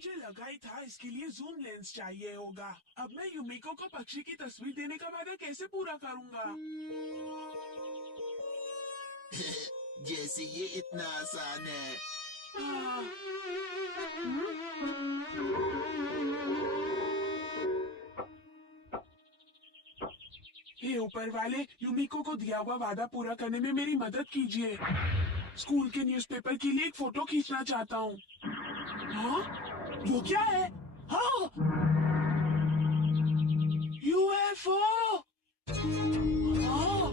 मुझे लगा ही था इसके लिए जूम लेंस चाहिए होगा। अब मैं युमिको को पक्षी की तस्वीर देने का वादा कैसे पूरा करूंगा? जैसे ये इतना आसान है। हे ऊपर वाले, युमिको को दिया हुआ वादा पूरा करने में मेरी मदद कीजिए। स्कूल के न्यूज़पेपर के लिए एक फोटो खींचना चाहता हूँ। हाँ? वो क्या है? हाँ! यूएफओ! हाँ!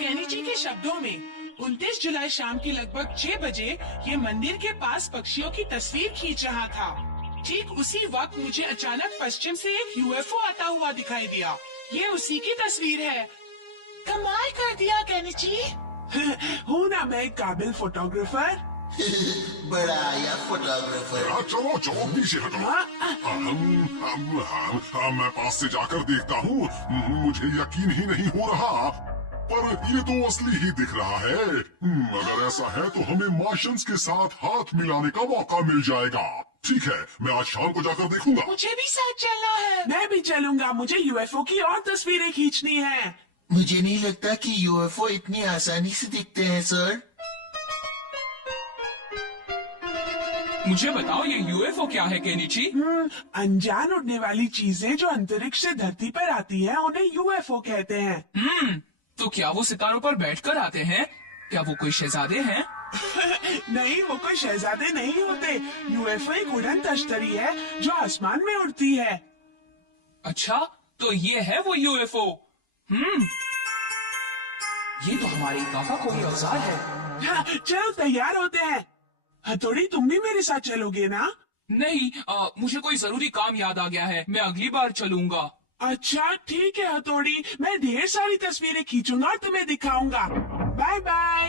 केनिची के शब्दों में 29 जुलाई शाम की लगभग 6 बजे ये मंदिर के पास पक्षियों की तस्वीर खींच रहा था। ठीक उसी वक्त मुझे अचानक पश्चिम से एक यूएफओ आता हुआ दिखाई दिया। ये उसी की तस्वीर है। कमाल कर दिया केनिची। हूँ ना मैं एक काबिल फोटोग्राफर। बड़ा आया फोटोग्राफर। चलो चलो नीचे हटो। मैं पास से जाकर देखता हूँ। मुझे यकीन ही नहीं हो रहा, पर ये तो असली ही दिख रहा है। अगर ऐसा है तो हमें मार्शियंस के साथ हाथ मिलाने का मौका मिल जाएगा। ठीक है, मैं आज शाम को जाकर देखूंगा। मुझे भी साथ चलना है। मैं भी चलूंगा। मुझे यूएफओ की और तस्वीरें खींचनी है। मुझे नहीं लगता कि यूएफओ इतनी आसानी से दिखते हैं सर। मुझे बताओ ये यूएफओ क्या है केनिची? अनजान उड़ने वाली चीजें जो अंतरिक्ष से धरती पर आती हैं, उन्हें यूएफओ कहते हैं। तो क्या वो सितारों पर बैठकर आते हैं? क्या वो कोई शहजादे हैं? नहीं, वो कोई शहजादे नहीं होते। यूएफओ एक उड़न तश्तरी है जो आसमान में उड़ती है। अच्छा, तो ये है वो यूएफओ। ये तो हमारे इलाका कोई औजार है। हाँ, चलो तैयार होते हैं। हथौड़ी, तुम भी मेरे साथ चलोगे ना? नहीं, मुझे कोई जरूरी काम याद आ गया है। मैं अगली बार चलूंगा। अच्छा ठीक है हथौड़ी, मैं ढेर सारी तस्वीरें खींचूंगा और तुम्हें दिखाऊंगा। Bye bye.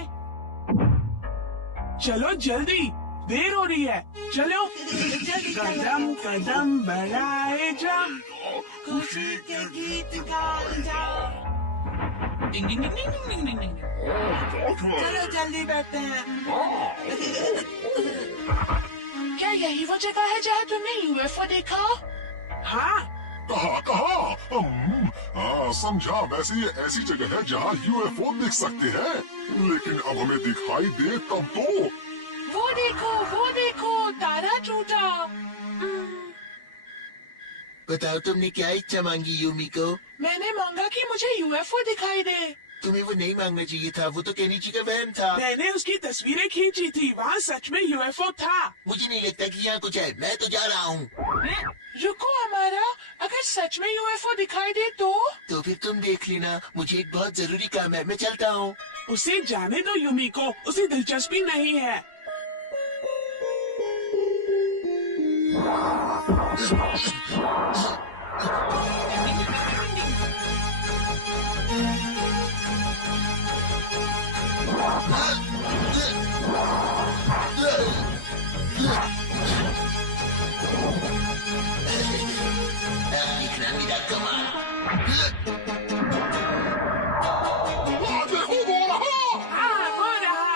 चलो जल्दी, देर हो रही है। चलो। कदम कदम बढ़ाए जा, खुशी के गीत गाए जा। डिंग डिंग डिंग डिंग डिंग डिंग डिंग। चलो जल्दी बैठते हैं। क्या यही वो जगह है जहाँ तुमने यूएफओ देखा? हाँ। कहा? समझा। वैसे ये ऐसी जगह है जहाँ यूएफओ दिख सकते हैं, लेकिन अब हमें दिखाई दे तब तो। वो देखो, तारा टूटा। बताओ तुमने क्या इच्छा मांगी युमिको? मैंने मांगा कि मुझे यूएफओ दिखाई दे। तुम्हें वो नहीं मांगना चाहिए था, वो तो केनिची का वहम था। मैंने उसकी तस्वीरें खींची थी, वहाँ सच में यूएफओ था। मुझे नहीं लगता कि यहाँ कुछ है, मैं तो जा रहा हूँ। रुको हमारा, अगर सच में यूएफओ दिखाई दे तो फिर तुम देख लेना। मुझे एक बहुत जरूरी काम है, मैं चलता हूँ। उसे जाने दो युमिको, उसे दिलचस्पी नहीं है। दिखना मेरा कमाल। देखो वो रहा। हाँ, हो रहा।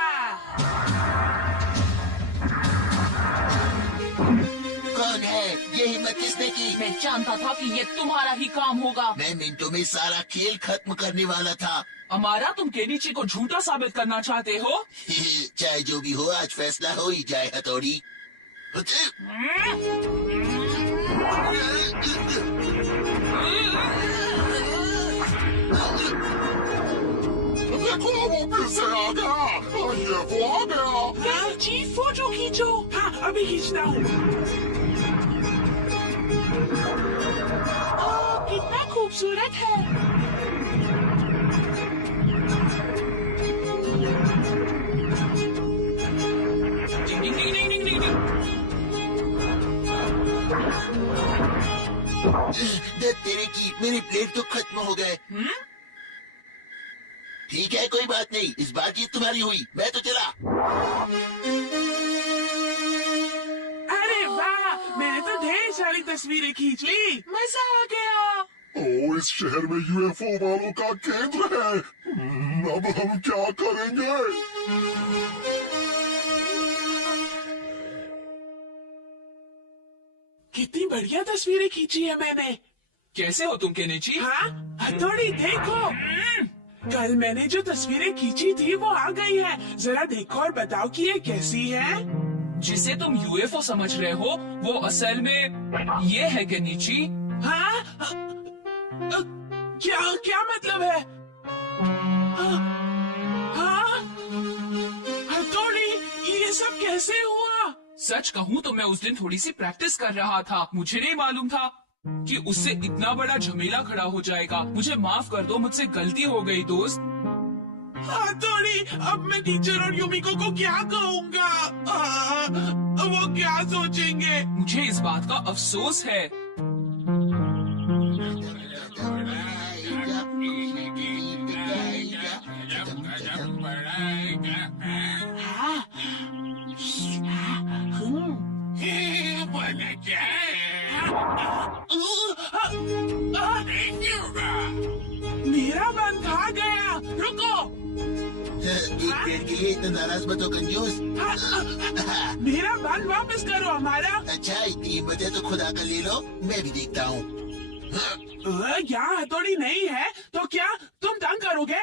कौन है? ये हिम्मत किसने की? मैं जानता था कि ये तुम्हारा ही काम होगा। मैं मिनटों में सारा खेल खत्म करने वाला था। हमारा, तुम केनिची को झूठा साबित करना चाहते हो? चाहे जो भी हो, आज फैसला हो ही जाए हथौड़ी। देखो वो फिर से आ गया। ये वो आ गया। जी, फोटो खींचो। हाँ, अभी खींचता हूँ। कितना खूबसूरत है। डिंग डिंग डिंग डिंग डिंग डिंग डिंग। तेरे की मेरे प्लेट तो खत्म हो गए। ठीक है, कोई बात नहीं, इस बार जीत तुम्हारी हुई, मैं तो चला। अरे वाह, मैंने तो ढेर सारी तस्वीरें खींच ली। मजा आ गया। इस शहर में यूएफओ वालों का केंद्र है। अब हम क्या करेंगे? कितनी बढ़िया तस्वीरें खींची है मैंने। कैसे हो तुम केनिची? हाँ, हथौड़ी देखो, कल मैंने जो तस्वीरें खींची थी वो आ गई है। जरा देखो और बताओ कि ये कैसी है। जिसे तुम यूएफओ समझ रहे हो वो असल में ये है केनिची। हाँ, क्या क्या मतलब है? हाँ, हथौड़ी, ये सब कैसे हुआ? सच कहूँ तो मैं उस दिन थोड़ी सी प्रैक्टिस कर रहा था। मुझे नहीं मालूम था कि उससे इतना बड़ा झमेला खड़ा हो जाएगा। मुझे माफ कर दो, मुझसे गलती हो गई दोस्त। हथौड़ी, अब मैं टीचर और युमिको को क्या कहूँगा? वो क्या सोचेंगे? मुझे इस बात का अफसोस है। मेरा बन खा गया। रुको, एक पेड़ के लिए इतना नाराज मत हो कंजूस। मेरा बन वापस करो हमारा। अच्छा, इतनी हिम्मत है तो खुदा का ले लो, मैं भी देखता हूँ। यहाँ हथौड़ी नहीं है तो क्या तुम तंग करोगे?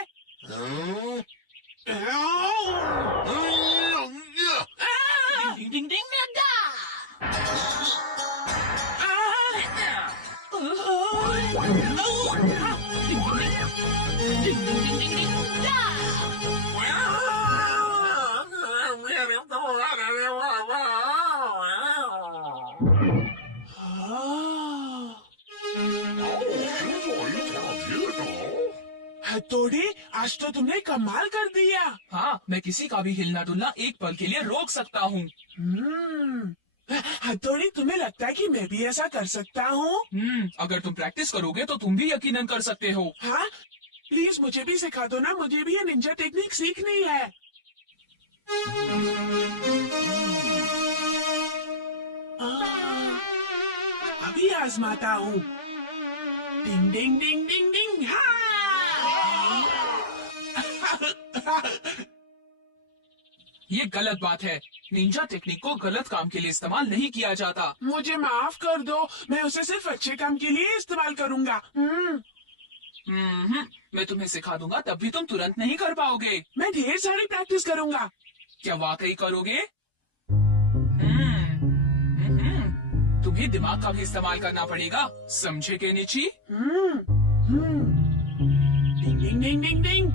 डिंग डिंग डिंग हथौड़ी, आज तो तुमने कमाल कर दिया। हाँ, मैं किसी का भी हिलना डुलना एक पल के लिए रोक सकता हूँ। हथौड़ी, तुम्हें लगता है कि मैं भी ऐसा कर सकता हूँ? अगर तुम प्रैक्टिस करोगे तो तुम भी यकीनन कर सकते हो। हाँ, प्लीज मुझे भी सिखा दो ना, मुझे भी ये निंजा टेक्निक सीखनी है। अभी आजमाता हूँ। डिंग डिंग डिंग डिंग डिंग। हाँ! ये गलत बात है। निंजा टेक्निक को गलत काम के लिए इस्तेमाल नहीं किया जाता। मुझे माफ कर दो, मैं उसे सिर्फ अच्छे काम के लिए इस्तेमाल करूँगा। मैं तुम्हें सिखा दूंगा, तब भी तुम तुरंत नहीं कर पाओगे। मैं ढेर सारी प्रैक्टिस करूँगा। क्या वाकई करोगे? तुम्हें दिमाग का भी इस्तेमाल करना पड़ेगा, समझे केनिची? डिंग डिंग डिंग डिंग डिंग।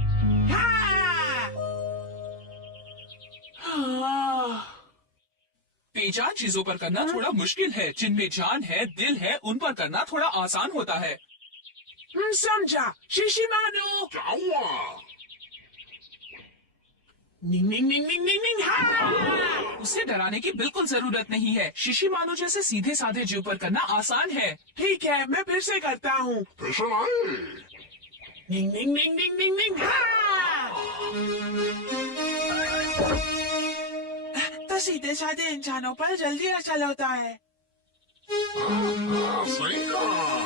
बेजान चीजों पर करना थोड़ा मुश्किल है। जिनमें जान है, दिल है, उन पर करना थोड़ा आसान होता है। समझा। शिशिमारू। क्या हुआ? निंग निंग निंग निंग निंग निंग। हाँ! उसे डराने की बिल्कुल जरूरत नहीं है। शिशिमारू जैसे सीधे साधे जीव पर करना आसान है। ठीक है, मैं फिर से करता हूँ। फिसल आए। निंग निंग निंग निंग निंग निंग। हाँ! तो सीधे साधे इंसानों पर जल्दी असर होता है। सही कहा।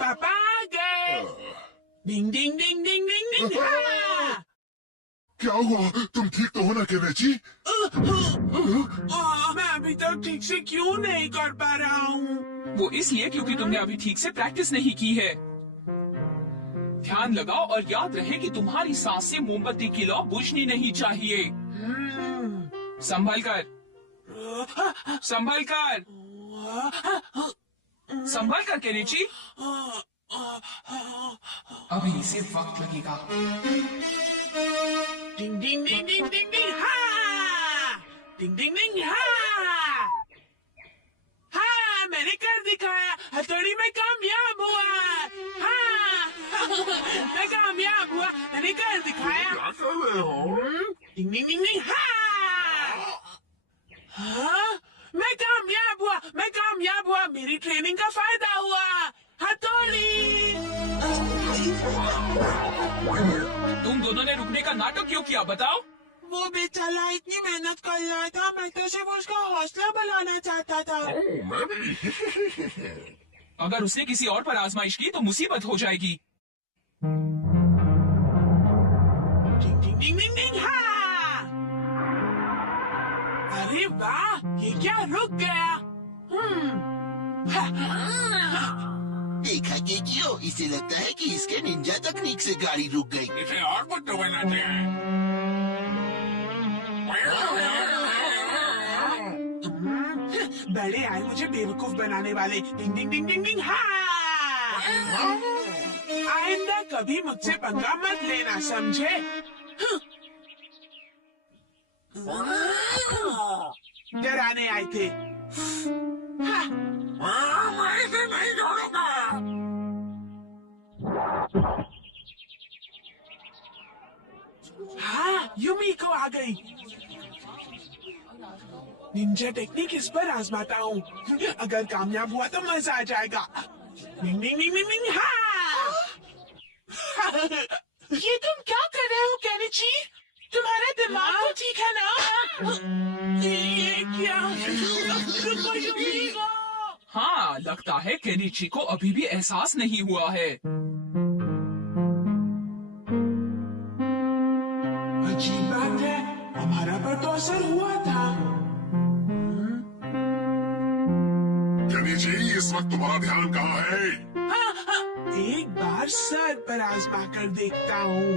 पापा आ गए। डिंग डिंग डिंग डिंग डिंग डिंग। हाँ! क्या हुआ? तुम ठीक तो हो ना केनिची? मैं अभी तक ठीक से क्यों नहीं कर पा रहा हूँ? वो इसलिए क्योंकि तुमने अभी ठीक से प्रैक्टिस नहीं की है। ध्यान लगाओ और याद रहे कि तुम्हारी सांस से मोमबत्ती की लौ बुझनी नहीं चाहिए। संभल कर, संभल कर, संभल कर केनिची। अभी सिर्फ वक्त लगेगा। डिंग डिंग डिंग डिंग डिंग डिंग। हाँ! डिंग डिंग डिंग। हाँ! हाँ, मैंने कर दिखाया। हथौड़ी में कामयाब हुआ। हाँ! मैं कामयाब हुआ, मैंने कर दिखाया। क्या कर रहे हो? डिंग डिंग डिंग डिंग। हाँ! हाँ? मैं कामयाब हुआ, मैं कामयाब हुआ। मेरी ट्रेनिंग का फायदा हुआ। हथौड़ी। तुम दोनों ने रुकने का नाटक क्यों किया, बताओ? वो बेचारा इतनी मेहनत कर रहा था, मैं तो सिर्फ उसका हौसला बढ़ाना चाहता था। मैं भी। अगर उसने किसी और पर आजमाइश की तो मुसीबत हो जाएगी। अरे वाह, ये क्या रुक गया? देखा कि क्यों इसे लगता है कि इसके निंजा तकनीक से गाड़ी रुक गई। इसे और बुद्धू बनाते हैं। बड़े आए मुझे बेवकूफ बनाने वाले। डिंग डिंग डिंग डिंग डिंग। हाँ, आइंदा कभी मुझसे पंगा मत लेना, समझे? डराने आए थे। मैं इसे नहीं छोड़ूंगा। हाँ, युमिको आ गई। निंजा टेक्निक इस पर आजमाता हूँ। अगर कामयाब हुआ तो मजा आ जाएगा। डिंग डिंग डिंग डिंग डिंग। हाँ। ये तुम क्या कर रहे हो केनिची? तुम्हारा दिमाग तो ठीक है ना? ये क्या? रुको युमिको। हाँ, लगता है केनिची को अभी भी एहसास नहीं हुआ है। अजीब बात है, हमारा पर तो असर हुआ था। केनिची, इस वक्त तुम्हारा ध्यान कहाँ है? एक बार सर पर आजमा कर देखता हूँ।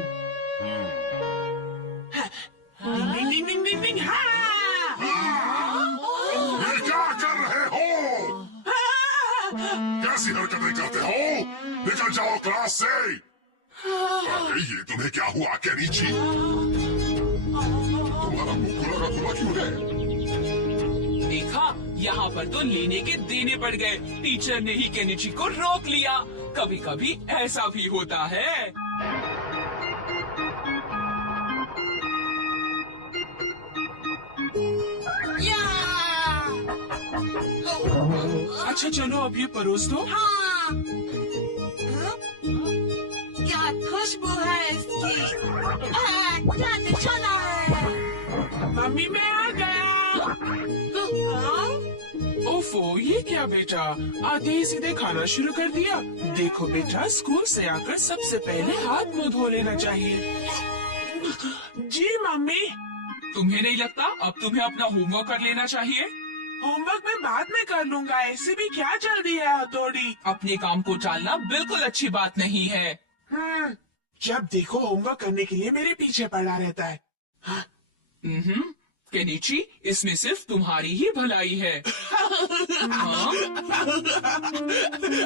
डिंग डिंग डिंग डिंग डिंग डिंग। हाँ। ये क्या कर रहे हो? कैसी हरकतें करते हो? निकल जाओ क्लास से। अरे ये तुम्हें क्या हुआ केनिची? तुम्हारा मुंह खुला का खुला क्यों है? देखा, यहाँ पर तो लेने के देने पड़ गए। टीचर ने ही केनिची को रोक लिया। कभी कभी ऐसा भी होता है। अच्छा चलो अब ये परोस दो। हाँ। क्या खुशबू है इसकी। क्या निशाना है। मम्मी मैं आ गया। ओफो, ये क्या बेटा, आते ही सीधे खाना शुरू कर दिया। देखो बेटा, स्कूल से आकर सबसे पहले हाथ मुंह धो लेना चाहिए। जी मम्मी। तुम्हें नहीं लगता अब तुम्हें अपना होमवर्क कर लेना चाहिए? होमवर्क मैं बाद में कर लूंगा, ऐसे भी क्या जल्दी है हथौड़ी। अपने काम को टालना बिल्कुल अच्छी बात नहीं है। जब देखो होमवर्क करने के लिए मेरे पीछे पड़ा रहता है। केनिची, इसमें सिर्फ तुम्हारी ही भलाई है। हाँ?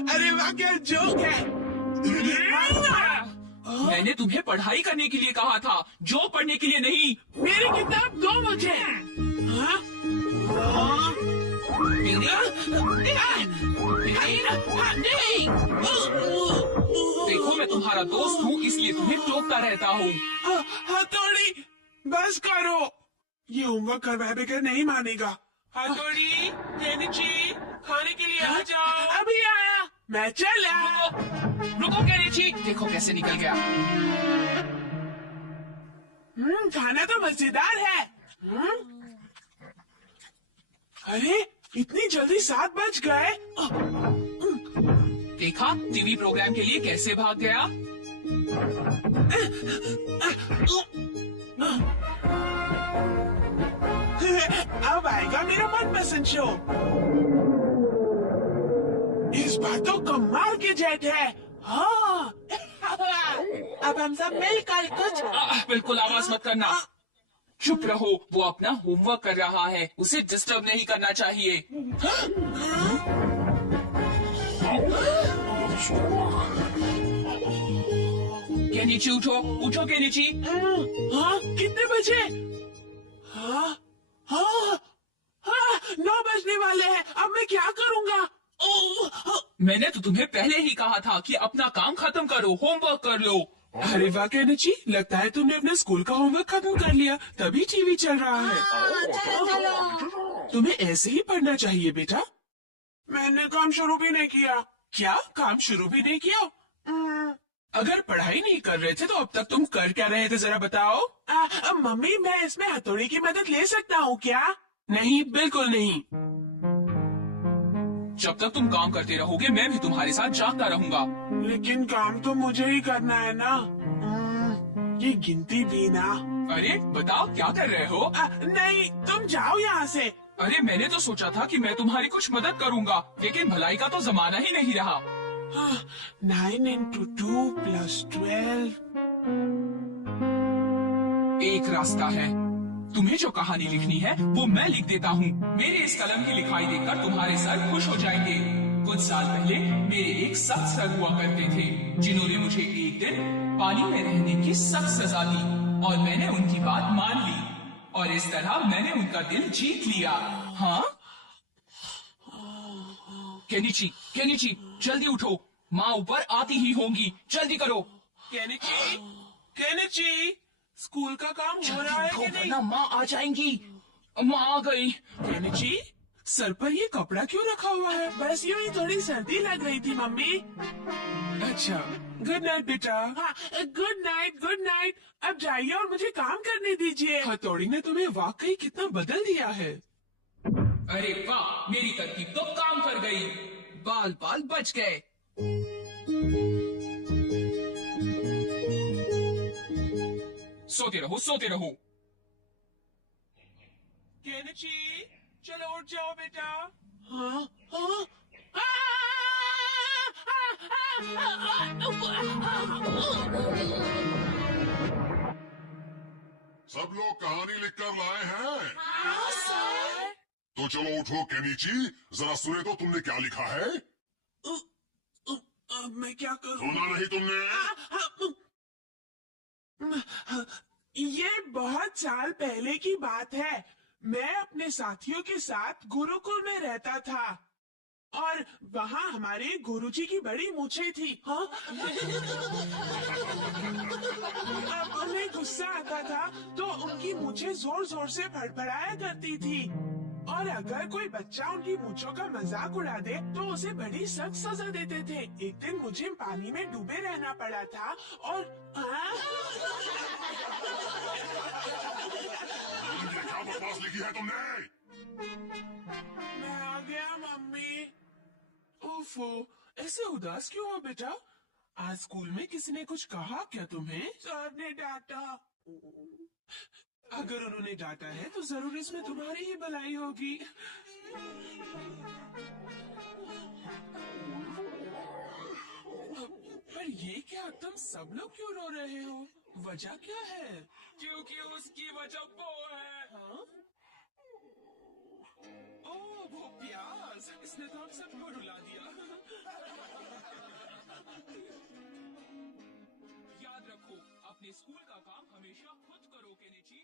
अरे वाह, क्या जोक है। मैंने तुम्हें पढ़ाई करने के लिए कहा था, जो पढ़ने के लिए नहीं। मेरी किताब दो मुझे। हाँ? देखो, मैं तुम्हारा दोस्त हूँ, इसलिए तुम्हें टोकता रहता हूँ। हथौड़ी, बस करो। ये होमवर्क करवाए बगैर नहीं मानेगा। हथौड़ी, केनिची, खाने के लिए आ जाओ। अभी आया। मैं चला। रुको केनिची, देखो कैसे निकल गया। खाना तो मजेदार है। अरे इतनी जल्दी 7 बज गए। देखा, टीवी प्रोग्राम के लिए कैसे भाग गया। अब आएगा मेरा मनपसंद शो। इस बार तो कमाल के जेट है। हाँ। अब हम सब मिलकर कुछ। बिल्कुल आवाज मत करना। चुप रहो, वो अपना होमवर्क कर रहा है, उसे डिस्टर्ब नहीं करना चाहिए। केनिची उठो, उठो केनिची। हाँ, कितने बजे? हाँ, हाँ, हाँ, 9 बजने वाले हैं। अब मैं क्या करूँगा? मैंने तो तुम्हें पहले ही कहा था कि अपना काम खत्म करो, होमवर्क कर लो। अरे वाह केनिची, लगता है तुमने अपने स्कूल का होमवर्क खत्म कर लिया, तभी टीवी चल रहा है। चलो चलो। तुम्हें ऐसे ही पढ़ना चाहिए बेटा। मैंने काम शुरू भी नहीं किया। क्या काम शुरू भी नहीं किया? अगर पढ़ाई नहीं कर रहे थे तो अब तक तुम कर क्या रहे थे, जरा बताओ। मम्मी, मैं इसमें हथौड़ी की मदद ले सकता हूँ क्या? नहीं, बिल्कुल नहीं। जब तक तुम काम करते रहोगे, मैं भी तुम्हारे साथ जागता रहूंगा। लेकिन काम तो मुझे ही करना है ना। ये गिनती भी ना। अरे बताओ क्या कर रहे हो? नहीं, तुम जाओ यहाँ से। अरे मैंने तो सोचा था कि मैं तुम्हारी कुछ मदद करूंगा, लेकिन भलाई का तो जमाना ही नहीं रहा। 9 into 2 plus 12। एक रास्ता है। तुम्हें जो कहानी लिखनी है वो मैं लिख देता हूँ। मेरे इस कलम की लिखाई देखकर तुम्हारे सर खुश हो जाएंगे। कुछ साल पहले मेरे एक सख्त सर हुआ करते थे, जिन्होंने मुझे एक दिन पानी में रहने की सख्त सजा दी और मैंने उनकी बात मान ली और इस तरह मैंने उनका दिल जीत लिया। हाँ केनिची, जल्दी उठो, माँ ऊपर आती ही होंगी, जल्दी करो। केनिची, स्कूल का काम हो रहा है कि नहीं? वरना माँ आ जाएंगी। माँ आ गई। केनिची, सर पर ये कपड़ा क्यों रखा हुआ है? बस यूं ही थोड़ी सर्दी लग रही थी मम्मी। अच्छा, गुड नाइट बेटा। हाँ, गुड नाइट। अब जाइए और मुझे काम करने दीजिए। हथौड़ी ने तुम्हें वाकई कितना बदल दिया है। अरे वाह, मेरी तरकीब तो काम कर गई, बाल बच गए। सोते रहो। केनिची, चलो उठ जाओ बेटा। हाँ? सब लोग कहानी लिख कर लाए हैं? तो चलो उठो केनिची, जरा सुने तो तुमने क्या लिखा है। अब मैं क्या करूं? सुना नहीं तुमने? ये बहुत साल पहले की बात है। मैं अपने साथियों के साथ गुरुकुल में रहता था और वहाँ हमारे गुरुजी की बड़ी मूछें थी। हाँ? अब उन्हें गुस्सा आता था तो उनकी मूछें जोर जोर से फड़फड़ाया करती थी और अगर कोई बच्चा उनकी मूछों का मजाक उड़ा दे तो उसे बड़ी सख्त सजा देते थे। एक दिन मुझे पानी में डूबे रहना पड़ा था और क्या बकवास लिखी है तुमने? मैं आ गया मम्मी। ओफो, ऐसे उदास क्यों हो बेटा? आज स्कूल में किसी ने कुछ कहा क्या तुम्हें? सर ने डांटा। अगर उन्होंने डांटा है तो जरूर इसमें तुम्हारी ही भलाई होगी। पर ये क्या, तुम सब लोग क्यों रो रहे हो? वजह क्या है? क्योंकि उसकी वजह वो है। हाँ? ओह, वो प्याज, इसने तो हम सबको रुला दिया। याद रखो, अपने स्कूल का काम हमेशा खुद करो केनिची।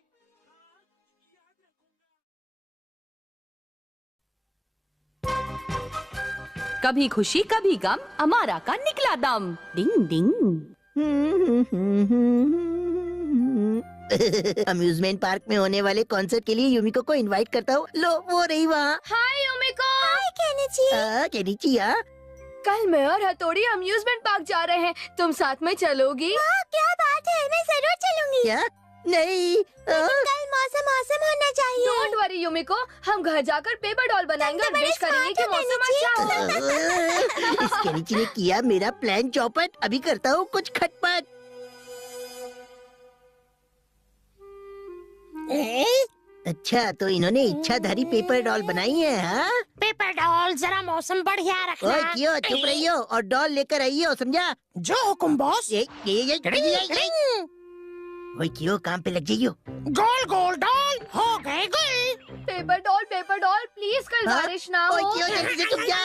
कभी खुशी कभी गम, अमारा का निकला दम। डिंग डिंग। अम्यूजमेंट पार्क में होने वाले कॉन्सर्ट के लिए युमिको को इनवाइट करता हूँ। लो वो रही वहाँ। हाय युमिको। हाय केनिची। कल मैं और हथौड़ी अम्यूजमेंट पार्क जा रहे हैं, तुम साथ में चलोगी? क्या बात है, मैं जरूर चलूंगी। क्या? नहीं, कल मौसम होना चाहिए। डोंट वरी युमिको, हम घर जाकर पेपर डॉल बनाएंगे और विश करेंगे कि मौसम अच्छा हो। इस केनिची ने किया मेरा प्लान चौपट। अभी करता हूँ कुछ खटपट। अच्छा, तो इन्होंने इच्छाधारी पेपर डॉल बनाई है। हाँ? पेपर डॉल, जरा मौसम बढ़िया रखना। ओए क्यों, चुप रहियो और डॉल लेकर आइयो, समझा? जो हुकुम बॉस। ये ओए क्यों, काम पे लग जाइयो। गोल गोल डॉल हो गए गुल। पेपर डॉल प्लीज कल हाँ? बारिश ना हो। ओए क्यों, जल्दी से चुप जा।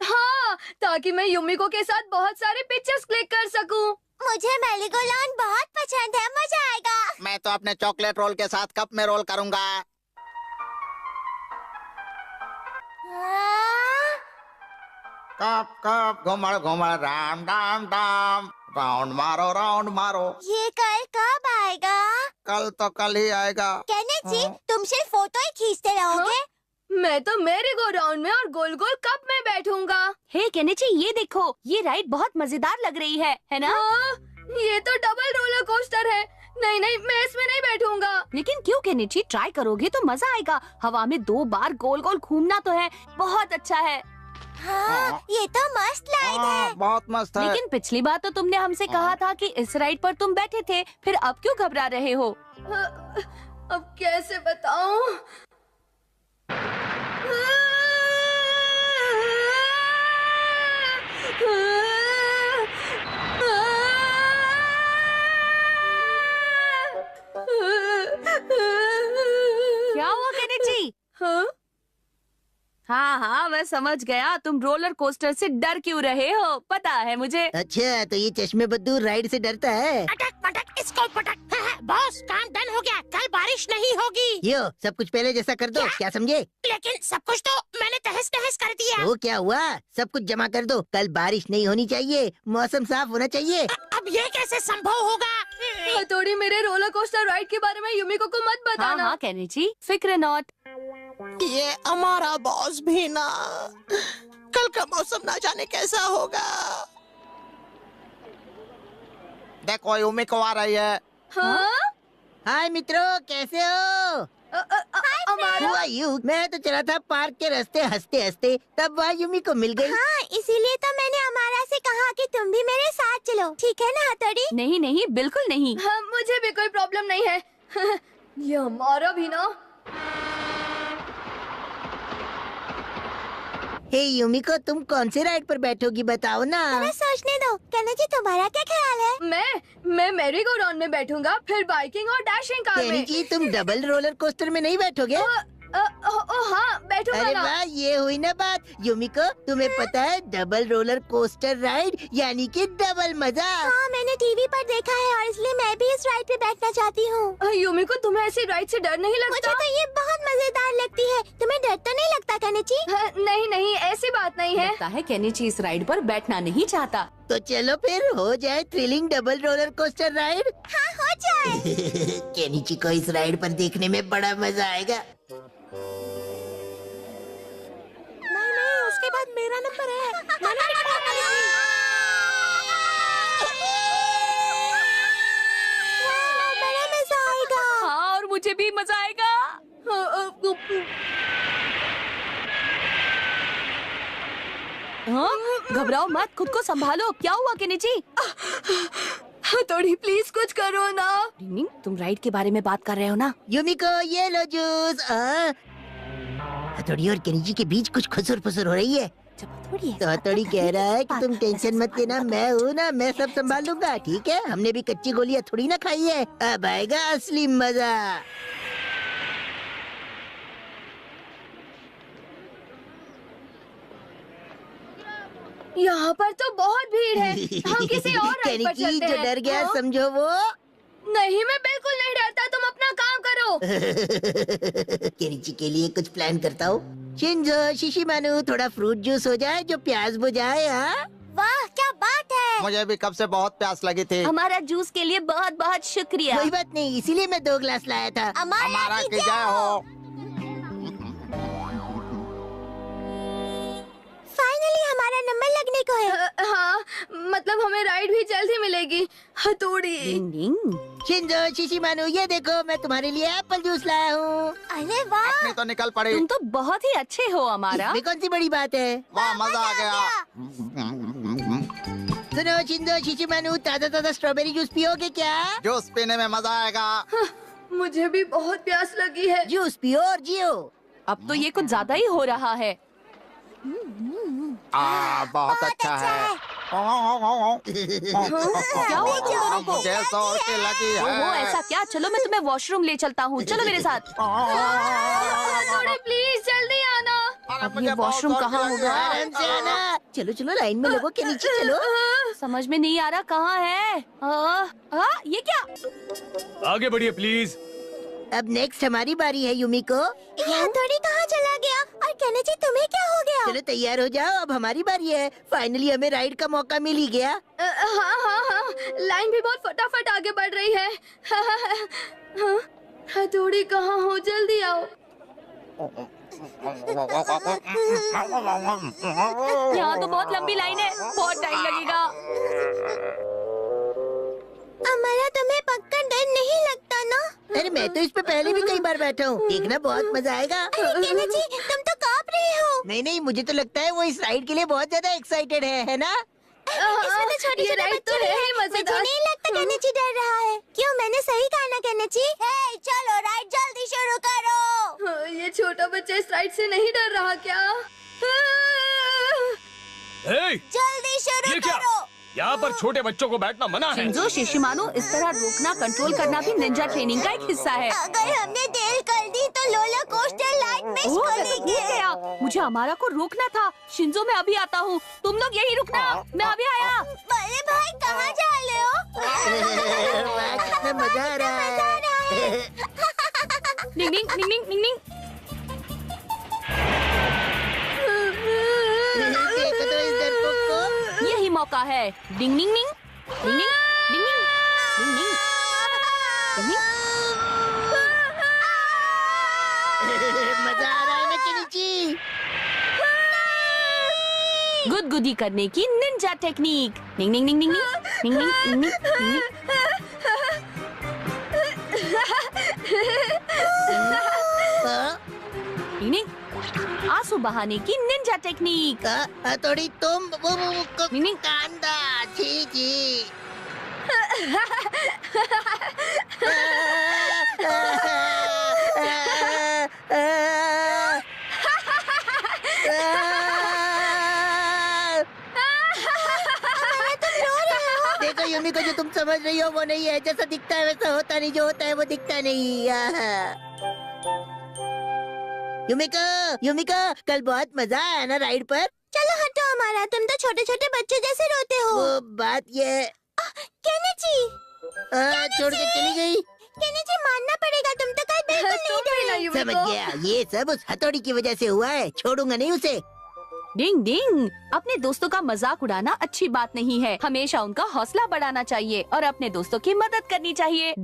हाँ, ताकि मैं युमिको के साथ बहुत सारे पिक्चर्स क्लिक कर सकूं। मुझे मेरीगोलाउंड बहुत पसंद है, मजा आएगा। मैं तो अपने चॉकलेट रोल के साथ कप में रोल करूंगा। कप कप घुमड़ घुमड़ राम डाम डाम, राउंड मारो। ये कल कब आएगा? कल तो कल ही आएगा। केनिची जी, तुम सिर्फ फोटो ही खींचते रहोगे? मैं तो मेरी गो राउंड में और गोल गोल कप में बैठूंगा। हे केनिची, ये देखो, ये राइड बहुत मजेदार लग रही है ना? हाँ, ये तो डबल रोलर कोस्टर है। नहीं, मैं इसमें नहीं बैठूंगा। लेकिन क्यों केनिची, ट्राई करोगे तो मजा आएगा। हवा में 2 बार गोल गोल घूमना तो है, बहुत अच्छा है। हाँ, ये तो मस्त राइड है। बहुत मस्त है। लेकिन पिछली बार तो तुमने हमसे कहा था कि इस राइड पर तुम बैठे थे, फिर अब क्यों घबरा रहे हो? अब कैसे बताऊं? क्या हुआ केनिची? हाँ? हाँ, मैं समझ गया तुम रोलर कोस्टर से डर क्यों रहे हो, पता है मुझे। अच्छा, तो ये चश्मे बद्दू राइड से डरता है। पटक पटक इसको पटक। बॉस, काम डन हो गया, कल बारिश नहीं होगी। यो, सब कुछ पहले जैसा कर दो, क्या समझे? लेकिन सब कुछ तो मैंने तहस नहस कर दिया। वो क्या हुआ? सब कुछ जमा कर दो, कल बारिश नहीं होनी चाहिए, मौसम साफ होना चाहिए। अब ये कैसे संभव होगा? हथौड़ी, मेरे रोलर कोस्टर राइड के बारे में युमिको को मत बताना। हाँ केनिची, फिक्र नॉट। ये हमारा बॉस भी ना, कल का मौसम ना जाने कैसा होगा। देखो युमिको आ रही है। हाँ? हाय मित्रों, कैसे हो? हुआ यूं, मैं तो चला था पार्क के रास्ते हंसते हंसते, तब वहाँ युमिको मिल गई। हाँ, इसीलिए तो मैंने अमारा से कहा कि तुम भी मेरे साथ चलो, ठीक है ना हथौड़ी? नहीं नहीं, बिल्कुल नहीं। हाँ, मुझे भी कोई प्रॉब्लम नहीं है। ये हमारा भी ना। हे युमिको, तुम कौन से राइड पर बैठोगी बताओ ना। थोड़ा सोचने दो। केनिची, तुम्हारा क्या ख्याल है? मैं मैरी गो राउंड में बैठूंगा, फिर बाइकिंग और डैशिंग कार में। केनिची, तुम डबल रोलर कोस्टर में नहीं बैठोगे? हाँ, बैठूंगा अरे ना। वाह, ये हुई ना बात। युमिको, तुम्हें पता है डबल रोलर कोस्टर राइड यानी कि डबल मजा। हाँ, मैंने टीवी पर देखा है और इसलिए मैं भी इस राइड पे बैठना चाहती हूँ। युमिको, तुम्हें ऐसी राइड से डर नहीं लगता? मुझे तो ये बहुत मजेदार लगती है। तुम्हें डर तो नहीं लगता केनिची? नहीं नहीं, ऐसी बात नहीं है। लगता है केनिची इस राइड पर बैठना नहीं चाहता। तो चलो फिर हो जाए thrilling double roller coaster ride. हाँ, हो जाए। केनिची को इस राइड पर देखने में बड़ा मजा आएगा। नहीं, उसके बाद मेरा नंबर है। मैंने भी ट्राई करी थी। बड़ा मजा आएगा। हाँ, और मुझे भी मजा आएगा। हाँ, घबराओ मत, खुद को संभालो। क्या हुआ केनिची? हथौड़ी, प्लीज कुछ करो ना। तुम राइड के बारे में बात कर रहे हो ना? युमिको, ये लो जूस। हथौड़ी और केनिची के बीच कुछ खुसुर फुसुर हो रही है। तो हथौड़ी कह रहा है कि तुम टेंशन मत लेना, मैं हूँ ना, मैं सब संभाल लूंगा, ठीक है? हमने भी कच्ची गोलियां थोड़ी ना खाई है, अब आएगा असली मजा। यहाँ पर तो बहुत भीड़ है। हम किसी और राइड पर केनिची, चलते जो हैं। डर गया हाँ? समझो वो। नहीं, मैं बिल्कुल नहीं डरता, तुम अपना काम करो। केनिची के लिए कुछ प्लान करता हूँ। शिंजो, शिशिमानु, थोड़ा फ्रूट जूस हो जाए जो प्यास बुझाए। हाँ, वाह, क्या बात है। मुझे भी कब से बहुत प्यास लगी थी। हमारा जूस के लिए बहुत बहुत शुक्रिया। कोई बात नहीं, इसीलिए मैं 2 ग्लास लाया था। हमारा की जय हो। फाइनली हमारा नंबर लगने को है। हाँ, मतलब हमें राइड भी जल्द ही मिलेगी। हथौड़ी। शिंजो, शिशिमानु, ये देखो मैं तुम्हारे लिए एप्पल जूस लाया हूँ। अरे वाह, अपनी तो निकल पड़ी। तुम तो बहुत ही अच्छे हो हमारा। इसमें कौन सी बड़ी बात है? वाह, मजा आ गया। सुनो शिंजो, शिशिमानु, ताजा ताजा स्ट्रॉबेरी जूस पियोगे क्या? जूस पीने में मजा आएगा। मुझे भी बहुत प्यास लगी है। जूस पियो और जियो। अब तो ये कुछ ज्यादा ही हो रहा है। बहुत अच्छा है। क्या हुआ तुम दोनों को? मुझे जोर की लगी है। ओहो, ऐसा क्या? चलो मैं तुम्हें वॉशरूम ले चलता हूँ, चलो मेरे साथ। हथौड़ी, प्लीज जल्दी आना। अब ये वॉशरूम कहाँ होगा? आराम से आना। चलो चलो, लाइन में लोगों के नीचे चलो। समझ में नहीं आ रहा कहाँ है। ये क्या? आगे बढ़िए प्लीज। अब नेक्स्ट हमारी बारी है युमिको। ये हथौड़ी कहाँ चला गया? और केनिची, तुम्हें क्या हो गया? चलो तैयार हो जाओ, अब हमारी बारी है। फाइनली हमें राइड का मौका मिल ही गया। हाँ हाँ हाँ, लाइन भी बहुत फटाफट आगे बढ़ रही है। हाँ, हथौड़ी कहाँ हो? जल्दी आओ। यहाँ तो बहुत लंबी लाइन है, बहुत टाइम लगेगा। हमारा तुम्हें पक्का डर नहीं लगता ना? अरे मैं तो इस पे पहले भी कई बार बैठा हूँ, देखना बहुत मजा आएगा। अरे केनिची, तुम तो कांप रहे हो। नहीं नहीं, मुझे तो लगता है वो इस राइड के लिए बहुत ज्यादा एक्साइटेड है ना? इसमें तो छोटे छोटे बच्चे भी हैं। मुझे नहीं लगता केनिची डर रहा है। क्यों, मैंने सही कहा ना केनिची? हे, चलो राइड जल्दी शुरू करो। ये छोटा बच्चा इस राइड से नहीं डर रहा क्या? जल्दी शुरू करो। यहाँ पर छोटे बच्चों को बैठना मना है। शिंजो शिशिमानो, इस तरह रोकना कंट्रोल करना भी निंजा ट्रेनिंग का एक हिस्सा है। अगर हमने देर कर दी तो रोलर कोस्टर लाइट मिस कर देंगे। मुझे हमारा को रोकना था। शिंजो, मैं अभी आता हूँ, तुम लोग यही रुकना, मैं अभी आया। बड़े भाई कहाँ जा रहे हो? कितना मजा आ रहा है। निंग निंग निंग निंग निंग निंग। देखो तो इस डरपोक को। यही मौका है। डिंग निंग निंग डिंग निंग डिंग निंग डिंग निंग डिंग निंग। मजा आ रहा है ना केनिची? गुदगुदी करने की निंजा टेक्निक। निंग निंग निंग निंग निंग निंग निंग निंग। निंग निंग। आंसू बहाने की निंजा टेक्निक। थोड़ी तुम कांदा जी जी। देखो युमिको, जो तुम समझ रही हो वो नहीं है। जैसा दिखता है वैसा होता नहीं, जो होता है वो दिखता नहीं। युमिको, युमिको, कल बहुत मजा आया ना राइड पर? चलो हटो हमारा, तुम तो छोटे छोटे बच्चे जैसे रोते हो। वो बात ये केनिची छोड़ के चली गई। केनिची, मानना पड़ेगा, तुम तो कल बिल्कुल नहीं डरे। समझ गया, ये सब उस हथौड़ी की वजह से हुआ है। छोड़ूंगा नहीं उसे। डिंग डिंग। अपने दोस्तों का मजाक उड़ाना अच्छी बात नहीं है। हमेशा उनका हौसला बढ़ाना चाहिए और अपने दोस्तों की मदद करनी चाहिए।